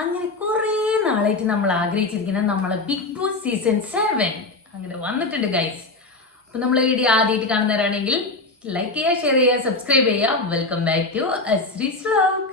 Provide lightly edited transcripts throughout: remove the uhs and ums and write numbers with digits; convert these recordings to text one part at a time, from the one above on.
അങ്ങനെ കുറേ നാളായിട്ട് നമ്മൾ ആഗ്രഹിച്ചിരിക്കുന്ന നമ്മളെ ബിഗ് ബോസ് സീസൺ 7 അങ്ങനെ വന്നിട്ടുണ്ട് ഗൈസ്. അപ്പോൾ നമ്മൾ വീഡിയോ ആദ്യമായിട്ട് കാണുന്നവരാണെങ്കിൽ ലൈക്ക് ചെയ്യുക, ഷെയർ ചെയ്യുക, സബ്സ്ക്രൈബ് ചെയ്യുക. Welcome back to Asree's vlog.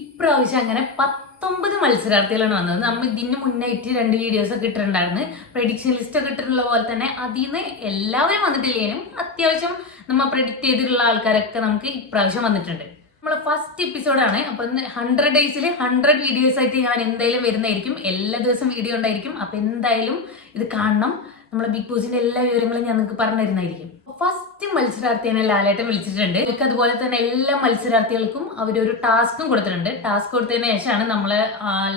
ഇപ്രാവശ്യം അങ്ങനെ 19 മത്സരാർത്ഥികളാണ് വന്നത്. നമ്മൾ ഇതിന് മുന്നായിട്ട് 2 വീഡിയോസ് ഒക്കെ ഇട്ടിട്ടുണ്ടായിരുന്നു. പ്രഡിക്ഷൻ ലിസ്റ്റ് ഒക്കെ ഇട്ടിട്ടുള്ള പോലെ തന്നെ അതിൽ നിന്ന് എല്ലാവരും വന്നിട്ടില്ലേനും അത്യാവശ്യം നമ്മൾ പ്രഡിക്റ്റ് ചെയ്തിട്ടുള്ള ആൾക്കാരൊക്കെ നമുക്ക് ഇപ്രാവശ്യം വന്നിട്ടുണ്ട്. നമ്മുടെ ഫസ്റ്റ് എപ്പിസോഡാണ്. അപ്പം 100 ഡേയ്സിൽ 100 വീഡിയോസ് ആയിട്ട് ഞാൻ എന്തായാലും വരുന്നതായിരിക്കും. എല്ലാ ദിവസവും വീഡിയോ ഉണ്ടായിരിക്കും. അപ്പം എന്തായാലും ഇത് കാണണം. നമ്മളെ ബിഗ് ബോസിന്റെ എല്ലാ വിവരങ്ങളും ഞാൻ നിങ്ങൾക്ക് പറഞ്ഞു തരുന്നതായിരിക്കും. ഫസ്റ്റ് മത്സരാർത്ഥിനെ ലാലേട്ടൻ വിളിച്ചിട്ടുണ്ട്. അതുപോലെ തന്നെ എല്ലാ മത്സരാർത്ഥികൾക്കും അവരൊരു ടാസ്കും കൊടുത്തിട്ടുണ്ട്. ടാസ്ക് കൊടുത്തതിന് ശേഷമാണ് നമ്മളെ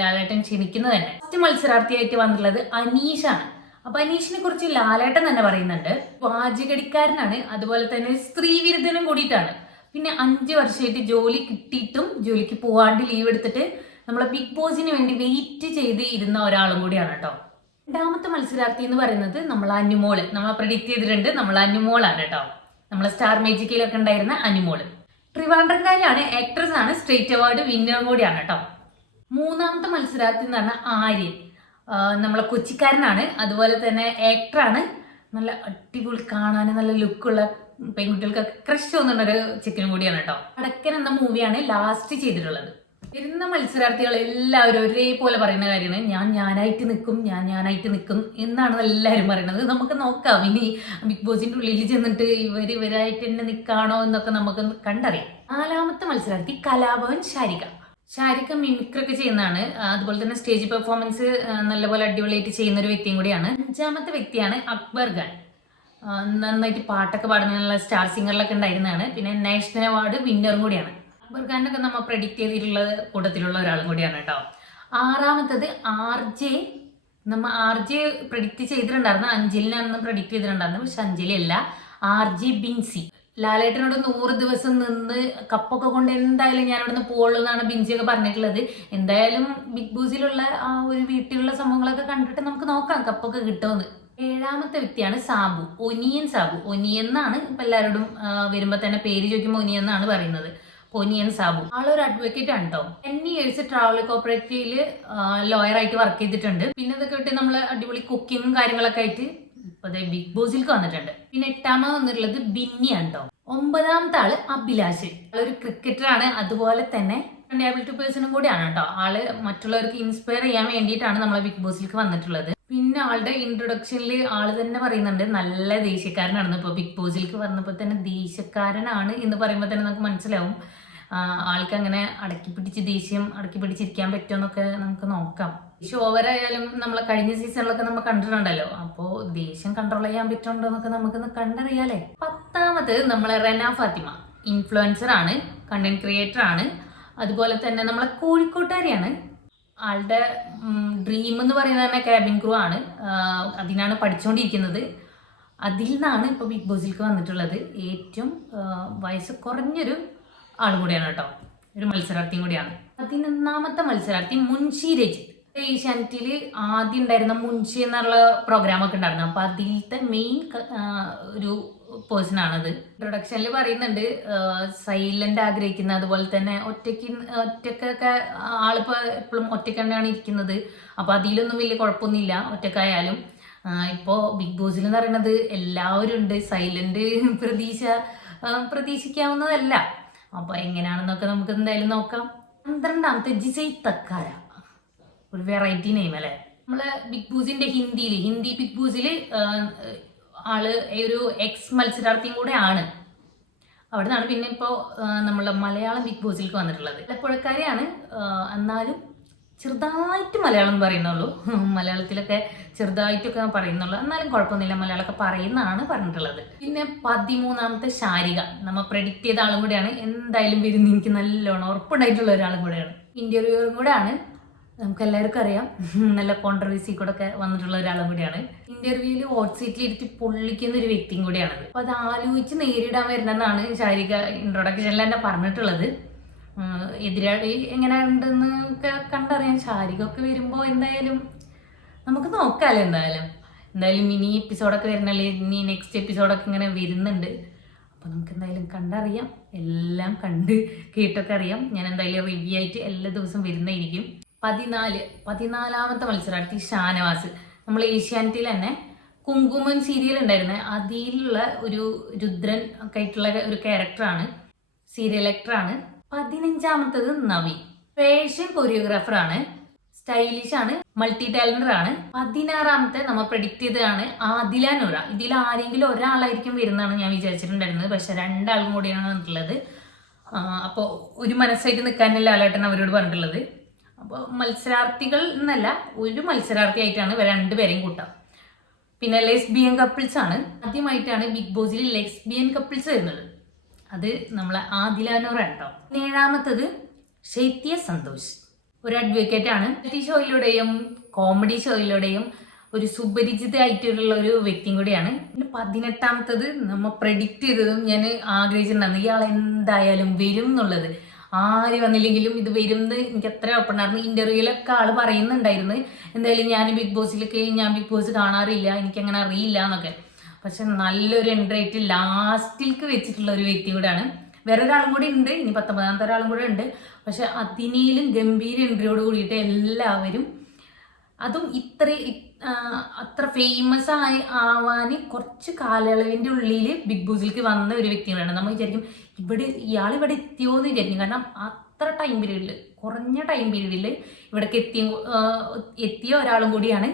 ലാലേട്ടൻ ക്ഷണിക്കുന്നത് തന്നെ. ഫസ്റ്റ് മത്സരാർത്ഥിയായിട്ട് വന്നിട്ടുള്ളത് അനീഷാണ്. അപ്പൊ അനീഷിനെ കുറിച്ച് ലാലേട്ടൻ തന്നെ പറയുന്നുണ്ട്. വാചകടിക്കാരനാണ്, അതുപോലെ തന്നെ സ്ത്രീവിരുദ്ധനും കൂടിയിട്ടാണ്. പിന്നെ 5 വർഷമായിട്ട് ജോലി കിട്ടിയിട്ടും ജോലിക്ക് പോവാണ്ട് ലീവ് എടുത്തിട്ട് നമ്മളെ ബിഗ് ബോസിന് വേണ്ടി വെയിറ്റ് ചെയ്ത് ഇരുന്ന ഒരാളും കൂടിയാണ് കേട്ടോ. രണ്ടാമത്തെ മത്സരാർത്ഥി എന്ന് പറയുന്നത് നമ്മളെ അനുമോള്. നമ്മളെ പ്രെഡിക്റ്റ് ചെയ്തിട്ടുണ്ട്. നമ്മളെ അനുമോളാണ് കേട്ടോ. നമ്മളെ സ്റ്റാർ മേജിക്കിലൊക്കെ ഉണ്ടായിരുന്ന അനുമോള്. ട്രിവാൻഡ്രംകാരിയാണ്, ആക്ട്രസ് ആണ്, സ്റ്റേറ്റ് അവാർഡ് വിന്നറും കൂടിയാണ് കേട്ടോ. മൂന്നാമത്തെ മത്സരാർത്ഥി എന്ന് പറഞ്ഞാൽ ആര്യൻ. നമ്മളെ കൊച്ചിക്കാരനാണ്, അതുപോലെ തന്നെ ആക്ടറാണ്. നല്ല അടിപൊളി, കാണാൻ നല്ല ലുക്കുള്ള, പെൺകുട്ടികൾക്കൊക്കെ ക്രഷ് തോന്നുന്നൊരു ചിക്കനും കൂടിയാണ് കേട്ടോ. അടക്കൻ എന്ന മൂവിയാണ് ലാസ്റ്റ് ചെയ്തിട്ടുള്ളത്. വരുന്ന മത്സരാർത്ഥികൾ എല്ലാവരും ഒരേപോലെ പറയുന്ന കാര്യമാണ്, ഞാനായിട്ട് നിൽക്കും എന്നാണ് എല്ലാവരും പറയുന്നത്. നമുക്ക് നോക്കാം ഇനി ബിഗ് ബോസിന്റെ ഉള്ളിൽ ചെന്നിട്ട് ഇവരായിട്ട് തന്നെ നിൽക്കാണോ എന്നൊക്കെ നമുക്ക് കണ്ടറിയാം. 4ാമത്തെ മത്സരാർത്ഥി കലാഭവൻ ഷാരിക മിമിക്രൊക്കെ ചെയ്യുന്നതാണ്. അതുപോലെ തന്നെ സ്റ്റേജ് പെർഫോമൻസ് നല്ലപോലെ അടിപൊളിയായിട്ട് ചെയ്യുന്ന ഒരു വ്യക്തിയും കൂടിയാണ്. 5ാമത്തെ വ്യക്തിയാണ് അക്ബർ ഖാൻ. നന്നായിട്ട് പാട്ടൊക്കെ പാടുന്നതിനുള്ള സ്റ്റാർ സിംഗറിലൊക്കെ ഉണ്ടായിരുന്നതാണ്. പിന്നെ നാഷണൽ അവാർഡ് വിന്നറും കൂടിയാണ്. അക്ബർ ഖാനൊക്കെ നമ്മൾ പ്രെഡിക്റ്റ് ചെയ്തിട്ടുള്ള കൂട്ടത്തിലുള്ള ഒരാളും കൂടിയാണ് കേട്ടോ. 6ാമത്തത് ആർ ജെ പ്രെഡിക്റ്റ് ചെയ്തിട്ടുണ്ടായിരുന്നു. അഞ്ജലിനാണെന്ന് പ്രെഡിക്റ്റ് ചെയ്തിട്ടുണ്ടായിരുന്നു. പക്ഷെ അഞ്ജലി അല്ല, RJ ബിൻസി. ലാലേട്ടനോട് 100 ദിവസം നിന്ന് കപ്പൊക്കെ കൊണ്ട് എന്തായാലും ഞാൻ അവിടെ നിന്ന് പോകുള്ളൂ എന്നാണ് ബിൻസിയൊക്കെ പറഞ്ഞിട്ടുള്ളത്. എന്തായാലും ബിഗ് ബോസിലുള്ള ആ ഒരു വീട്ടിലുള്ള സംഭവങ്ങളൊക്കെ കണ്ടിട്ട് നമുക്ക് നോക്കാം കപ്പൊക്കെ കിട്ടുമെന്ന്. 7ാമത്തെ വ്യക്തിയാണ് സാബു, ഒനിയൻ സാബു. ഒനിയൻ എന്നാണ് ഇപ്പം എല്ലാവരോടും വരുമ്പോൾ തന്നെ പേര് ചോദിക്കുമ്പോൾ ഒനിയൻ എന്നാണ് പറയുന്നത്. ഒനിയൻ സാബു ആളൊരു അഡ്വക്കേറ്റ് ആണ് കേട്ടോ. 10 ഇയേഴ്സ് ട്രാവൽ കോപ്പറേറ്റീവിൽ ലോയർ ആയിട്ട് വർക്ക് ചെയ്തിട്ടുണ്ട്. പിന്നെ ഇതൊക്കെ വിട്ട് നമ്മൾ അടിപൊളി കുക്കിങ്ങും കാര്യങ്ങളൊക്കെ ആയിട്ട് ഇപ്പൊ ബിഗ് ബോസിലേക്ക് വന്നിട്ടുണ്ട്. പിന്നെ 8ാമത് വന്നിട്ടുള്ളത് ബിന്നിയാണ് കേട്ടോ. 9ാമത്തെ ആള് അഭിലാഷ്. ആളൊരു ക്രിക്കറ്ററാണ്, അതുപോലെ തന്നെ ഡേബിൾ പേഴ്സണും കൂടിയാണ് കേട്ടോ. ആള് മറ്റുള്ളവർക്ക് ഇൻസ്പയർ ചെയ്യാൻ വേണ്ടിയിട്ടാണ് നമ്മളെ ബിഗ് ബോസിലേക്ക് വന്നിട്ടുള്ളത്. പിന്നെ ആളുടെ ഇൻട്രൊഡക്ഷനിൽ ആള് തന്നെ പറയുന്നുണ്ട് നല്ല ദേഷ്യക്കാരനാണെന്ന്. ഇപ്പോൾ ബിഗ് ബോസിലേക്ക് വന്നപ്പോൾ തന്നെ ദേഷ്യക്കാരനാണ് എന്ന് പറയുമ്പോൾ തന്നെ നമുക്ക് മനസ്സിലാവും ആൾക്ക് അങ്ങനെ ദേഷ്യം അടക്കി പിടിച്ചിരിക്കാൻ പറ്റുമെന്നൊക്കെ നമുക്ക് നോക്കാം. ഓവറായാലും നമ്മളെ കഴിഞ്ഞ സീസണിലൊക്കെ നമ്മൾ കണ്ടിട്ടുണ്ടല്ലോ. അപ്പോൾ ദേഷ്യം കൺട്രോൾ ചെയ്യാൻ പറ്റുന്നുണ്ടോ എന്നൊക്കെ നമുക്കൊന്ന് കണ്ടറിയാലേ. 10ാമത് നമ്മളെ റെന ഫാത്തിമ. ഇൻഫ്ലുവൻസർ ആണ്, കണ്ടന്റ് ക്രിയേറ്റർ ആണ്, അതുപോലെ തന്നെ നമ്മളെ കോഴിക്കോട്ടുകാരിയാണ്. ആളുടെ ഡ്രീം എന്ന് പറയുന്നത് തന്നെ ക്യാബിൻ ക്രൂ ആണ്. അതിനാണ് പഠിച്ചുകൊണ്ടിരിക്കുന്നത്. അതിൽ നിന്നാണ് ഇപ്പോൾ ബിഗ് ബോസിലേക്ക് വന്നിട്ടുള്ളത്. ഏറ്റവും വയസ്സ് കുറഞ്ഞൊരു ആളും കൂടിയാണ് കേട്ടോ, ഒരു മത്സരാർത്ഥിയും കൂടിയാണ്. 11ാമത്തെ മത്സരാർത്ഥി മുൻഷി രജിത്ത്. ഏഷ്യാനെറ്റിൽ ആദ്യം ഉണ്ടായിരുന്ന മുൻഷി എന്നുള്ള പ്രോഗ്രാമൊക്കെ ഉണ്ടായിരുന്നു. അപ്പോൾ അതിലത്തെ മെയിൻ ഒരു പേഴ്സൺ ആണത്. ഇൻട്രൊഡക്ഷനിൽ പറയുന്നുണ്ട് സൈലന്റ് ആഗ്രഹിക്കുന്ന, അതുപോലെ തന്നെ ഒറ്റക്കൊക്കെ ആളിപ്പോൾ എപ്പോഴും ഒറ്റക്ക് തന്നെയാണ് ഇരിക്കുന്നത്. അപ്പോൾ അതിലൊന്നും വലിയ കുഴപ്പമൊന്നുമില്ല ഒറ്റക്കായാലും. ഇപ്പോൾ ബിഗ് ബോസിൽ എന്ന് പറയുന്നത് എല്ലാവരും ഉണ്ട്. സൈലന്റ് പ്രതീക്ഷിക്കാവുന്നതല്ല. അപ്പോൾ എങ്ങനെയാണെന്നൊക്കെ നമുക്ക് എന്തായാലും നോക്കാം. 12ാമത്തെ ജിസൈ തക്കാര. ഒരു വെറൈറ്റി നെയിം അല്ലേ. നമ്മളെ ബിഗ് ബോസിന്റെ ഹിന്ദി ബിഗ് ബോസിൽ ആള് ഒരു എക്സ് മത്സരാർത്ഥിയും കൂടെ ആണ്. അവിടെ നിന്നാണ് പിന്നെ ഇപ്പോൾ നമ്മളെ മലയാളം ബിഗ് ബോസിലേക്ക് വന്നിട്ടുള്ളത്. പുഴക്കാരിയാണ്, എന്നാലും ചെറുതായിട്ട് മലയാളം പറയുന്നുള്ളൂ. മലയാളത്തിലൊക്കെ ചെറുതായിട്ടൊക്കെ പറയുന്നുള്ളൂ, എന്നാലും കുഴപ്പമൊന്നുമില്ല, മലയാളമൊക്കെ പറയുന്നതാണ് പറഞ്ഞിട്ടുള്ളത്. പിന്നെ 13ാമത്തെ ഷാരിക. നമ്മൾ പ്രെഡിക്റ്റ് ചെയ്ത ആളും കൂടെയാണ്. എന്തായാലും വരുന്ന എനിക്ക് നല്ലോണം ഉറപ്പുണ്ടായിട്ടുള്ള ഒരാളും കൂടെയാണ്. ഇന്റർവ്യൂറും കൂടെ ആണ്. നമുക്ക് എല്ലാവർക്കും അറിയാം നല്ല കോൺട്രവേഴ്സി കൂടെ ഒക്കെ വന്നിട്ടുള്ള ഒരാളും കൂടിയാണ്. ഇന്റർവ്യൂവിൽ ഹോട്ട് സീറ്റിൽ ഇരുത്തി പൊള്ളിക്കുന്ന ഒരു വ്യക്തിയും കൂടിയാണത്. അപ്പൊ അത് ആലോചിച്ച് നേരിടാൻ വരുന്നതെന്നാണ് ഷാരിക ഇൻട്രൊഡക്ഷനിൽ തന്നെ പറഞ്ഞിട്ടുള്ളത്. എതിരാളി എങ്ങനെ ഉണ്ടെന്ന് ഒക്കെ കണ്ടറിയാം. ഷാരിക ഒക്കെ വരുമ്പോൾ എന്തായാലും നമുക്ക് നോക്കാമല്ലോ. എന്തായാലും മിനി എപ്പിസോഡൊക്കെ വരുന്നല്ലേ, ഇനി നെക്സ്റ്റ് എപ്പിസോഡൊക്കെ ഇങ്ങനെ വരുന്നുണ്ട്. അപ്പോൾ നമുക്ക് എന്തായാലും കണ്ടറിയാം, എല്ലാം കണ്ട് കേട്ടൊക്കെ അറിയാം. ഞാൻ എന്തായാലും റിവ്യൂ ആയിട്ട് എല്ലാ ദിവസവും വരുന്നതായിരിക്കും. പതിനാലാമത്തെ മത്സരാർത്ഥി ഷാനവാസ്. നമ്മൾ ഏഷ്യാനെറ്റിൽ തന്നെ കുങ്കുമം സീരിയൽ ഉണ്ടായിരുന്നത്, അതിലുള്ള ഒരു രുദ്രൻ ഒക്കെ ആയിട്ടുള്ള ഒരു ക്യാരക്ടറാണ്, സീരിയൽ ആക്ടറാണ്. 15ാമത്തത് നവി, ഫാഷൻ കൊറിയോഗ്രാഫറാണ്, സ്റ്റൈലിഷ് ആണ്, മൾട്ടി ടാലന്റർ ആണ്. 16ാമത്തെ നമ്മൾ പ്രഡിക്റ്റ് ചെയ്തതാണ് ആദില നൂറ. ഇതിൽ ആരെങ്കിലും ഒരാളായിരിക്കും വരുന്നതാണ് ഞാൻ വിചാരിച്ചിട്ടുണ്ടായിരുന്നത്, പക്ഷെ 2 ആളും കൂടിയാണ് വന്നിട്ടുള്ളത്. അപ്പോൾ ഒരു മനസ്സായിട്ട് നിൽക്കാനല്ല ലാലേട്ടൻ അവരോട് പറഞ്ഞിട്ടുള്ളത്. അപ്പോൾ മത്സരാർത്ഥികൾ എന്നല്ല, ഒരു മത്സരാർത്ഥിയായിട്ടാണ് 2 പേരെയും കൂട്ടാം. പിന്നെ ലെസ്ബിയൻ കപ്പിൾസ് ആണ്. ആദ്യമായിട്ടാണ് ബിഗ് ബോസിൽ ലെസ്ബിയൻ കപ്പിൾസ് വരുന്നത്. അത് നമ്മളെ ആദില നൂറ കേട്ടോ. 17ാമത്തത് ശൈത്യ സന്തോഷ്, ഒരു അഡ്വക്കേറ്റ് ആണ്. റിയാലിറ്റി ഷോയിലൂടെയും കോമഡി ഷോയിലൂടെയും ഒരു സുപരിചിതമായിട്ടുള്ള ഒരു വ്യക്തിയും കൂടിയാണ്. പിന്നെ 18ാമത്തത് നമ്മൾ പ്രഡിക്റ്റ് ചെയ്തതും ഞാൻ ആഗ്രഹിച്ചിട്ടുണ്ടായിരുന്നു, ഇയാൾ എന്തായാലും വരും എന്നുള്ളത്. ആര് വന്നില്ലെങ്കിലും ഇത് വരുന്നത് എനിക്ക് അത്ര ഉറപ്പുണ്ടായിരുന്നു. ഇന്റർവ്യൂലൊക്കെ ആള് പറയുന്നുണ്ടായിരുന്നു എന്തായാലും ഞാൻ ബിഗ് ബോസ് കാണാറില്ല, എനിക്കങ്ങനെ അറിയില്ല എന്നൊക്കെ. പക്ഷെ നല്ലൊരു എൻട്രി ആയിട്ട് ലാസ്റ്റിലേക്ക് വെച്ചിട്ടുള്ള ഒരു വ്യക്തി കൂടെയാണ്. വേറെ ഒരാളും കൂടി ഉണ്ട്, ഇനി 19ാമത്തെ ഒരാളും കൂടെ ഉണ്ട്. പക്ഷെ അതിനേലും ഗംഭീര എൻട്രിയോട് കൂടിയിട്ട് എല്ലാവരും, അതും അത്ര ഫേമസ് ആവാൻ കുറച്ച് കാലയളവിൻ്റെ ഉള്ളിൽ ബിഗ് ബോസിലേക്ക് വന്ന ഒരു വ്യക്തികളാണ്. നമ്മൾ വിചാരിക്കും ഇയാൾ ഇവിടെ എത്തിയോ എന്ന് വിചാരിക്കും. കാരണം അത്ര ടൈം പീരീഡിൽ, കുറഞ്ഞ ടൈം പീരീഡിൽ ഇവിടേക്ക് എത്തിയ ഒരാളും കൂടിയാണ്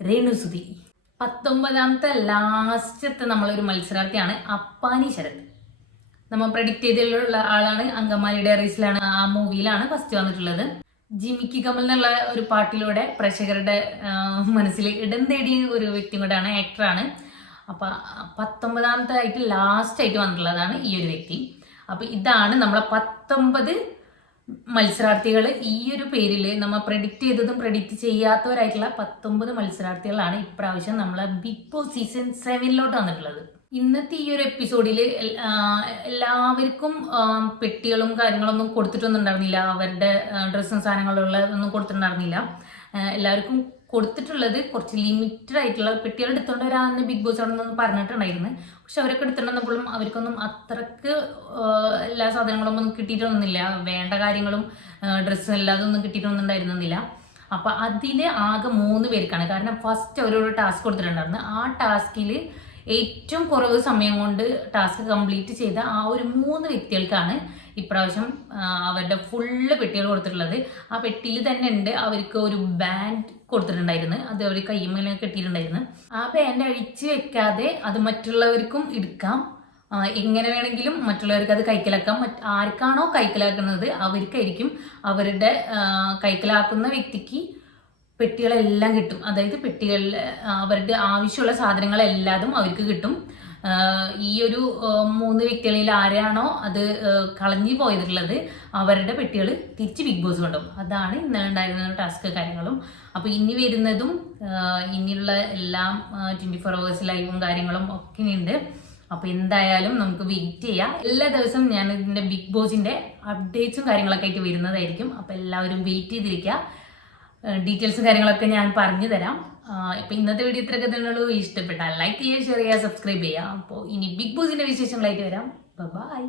രേണുസുതി. 19ാമത്തെ ലാസ്റ്റത്തെ നമ്മളൊരു മത്സരാർത്ഥിയാണ് അപ്പാനി ശരത്. നമ്മൾ പ്രഡിക്റ്റ് ചെയ്തിട്ടുള്ള ആളാണ്. അങ്കമാലി ഡയറീസിലാണ്, ആ മൂവിയിലാണ് ഫസ്റ്റ് വന്നിട്ടുള്ളത്. ജിമിക്കി കമൽ എന്നുള്ള ഒരു പാട്ടിലൂടെ പ്രേക്ഷകരുടെ മനസ്സിൽ ഇടം തേടിയ ഒരു വ്യക്തി കൂടെയാണ്, ആക്ടറാണ്. അപ്പം 19ാമത്തെ ആയിട്ട് ലാസ്റ്റ് ആയിട്ട് വന്നിട്ടുള്ളതാണ് ഈ ഒരു വ്യക്തി. അപ്പം ഇതാണ് നമ്മളെ 19 മത്സരാർത്ഥികൾ. ഈ ഒരു പേരിൽ നമ്മൾ പ്രഡിക്റ്റ് ചെയ്തതും പ്രഡിക്റ്റ് ചെയ്യാത്തവരായിട്ടുള്ള 19 മത്സരാർത്ഥികളാണ് ഇപ്രാവശ്യം നമ്മളെ ബിഗ് ബോസ് സീസൺ 7 വന്നിട്ടുള്ളത്. ഇന്നത്തെ ഈ ഒരു എപ്പിസോഡിൽ എല്ലാവർക്കും പെട്ടികളും കാര്യങ്ങളൊന്നും കൊടുത്തിട്ടൊന്നും ഉണ്ടായിരുന്നില്ല. അവരുടെ ഡ്രസ്സും സാധനങ്ങളുള്ള ഒന്നും കൊടുത്തിട്ടുണ്ടായിരുന്നില്ല. എല്ലാവർക്കും കൊടുത്തിട്ടുള്ളത് കുറച്ച് ലിമിറ്റഡ് ആയിട്ടുള്ള പെട്ടികൾ എടുത്തുകൊണ്ട് വരാമെന്ന് ബിഗ് ബോസ് അവിടെ നിന്ന് പറഞ്ഞിട്ടുണ്ടായിരുന്നു. പക്ഷെ അവരൊക്കെ എടുത്തിട്ടുണ്ടെന്നപ്പോഴും അവർക്കൊന്നും അത്രക്ക് എല്ലാ സാധനങ്ങളൊന്നും കിട്ടിയിട്ടൊന്നുമില്ല. വേണ്ട കാര്യങ്ങളും ഡ്രസ്സും അല്ലാതൊന്നും കിട്ടിയിട്ടൊന്നും ഉണ്ടായിരുന്നില്ല. അപ്പം അതിൽ ആകെ 3 പേർക്കാണ്. കാരണം ഫസ്റ്റ് അവരോട് ടാസ്ക് കൊടുത്തിട്ടുണ്ടായിരുന്നു. ആ ടാസ്കിൽ ഏറ്റവും കുറവ് സമയം കൊണ്ട് ടാസ്ക് കംപ്ലീറ്റ് ചെയ്ത ആ ഒരു 3 വ്യക്തികൾക്കാണ് ഇപ്രാവശ്യം അവരുടെ ഫുള്ള് പെട്ടികൾ കൊടുത്തിട്ടുള്ളത്. ആ പെട്ടിയിൽ തന്നെ ഉണ്ട് അവർക്ക് ഒരു ബാൻഡ് കൊടുത്തിട്ടുണ്ടായിരുന്നു. അത് അവർ കയ്യുമ്മേലെ കെട്ടിയിട്ടുണ്ടായിരുന്നു. ആ ബാൻഡ് അഴിച്ച് വെക്കാതെ അത് മറ്റുള്ളവർക്കും എടുക്കാം, എങ്ങനെ വേണമെങ്കിലും മറ്റുള്ളവർക്ക് അത് കൈക്കലാക്കാം. ആർക്കാണോ കൈക്കലാക്കുന്നത് അവർക്കായിരിക്കും അവരുടെ കൈക്കലാക്കുന്ന വ്യക്തിക്ക് പെട്ടികളെല്ലാം കിട്ടും. അതായത് പെട്ടികളിൽ അവരുടെ ആവശ്യമുള്ള സാധനങ്ങളെല്ലാതും അവർക്ക് കിട്ടും. ഈ ഒരു 3 വ്യക്തികളിൽ ആരാണോ അത് കളഞ്ഞു പോയിട്ടുള്ളത് അവരുടെ പെട്ടികൾ തിരിച്ച് ബിഗ് ബോസ് കൊണ്ടുപോകും. അതാണ് ഇന്നലെ ഉണ്ടായിരുന്ന ടാസ്ക് കാര്യങ്ങളും. അപ്പോൾ ഇനി വരുന്നതും ഇനിയുള്ള എല്ലാം 24 hours ലൈവും കാര്യങ്ങളും ഒക്കെ ഉണ്ട്. അപ്പോൾ എന്തായാലും നമുക്ക് വെയിറ്റ് ചെയ്യാം. എല്ലാ ദിവസവും ഞാൻ ഇതിൻ്റെ ബിഗ് ബോസിൻ്റെ അപ്ഡേറ്റ്സും കാര്യങ്ങളൊക്കെ ആയിട്ട് വരുന്നതായിരിക്കും. അപ്പോൾ എല്ലാവരും വെയിറ്റ് ചെയ്തിരിക്കുക. ഡീറ്റെയിൽസും കാര്യങ്ങളൊക്കെ ഞാൻ പറഞ്ഞു തരാം. ഇപ്പം ഇന്നത്തെ വീഡിയോ ഇത്രയൊക്കെ തന്നെയുള്ളൂ. ഇഷ്ടപ്പെട്ടാൽ ലൈക്ക് ചെയ്യുക, ഷെയർ ചെയ്യുക, സബ്സ്ക്രൈബ് ചെയ്യുക. അപ്പോൾ ഇനി ബിഗ് ബോസിൻ്റെ വിശേഷങ്ങളായിട്ട് വരാം. ബൈ.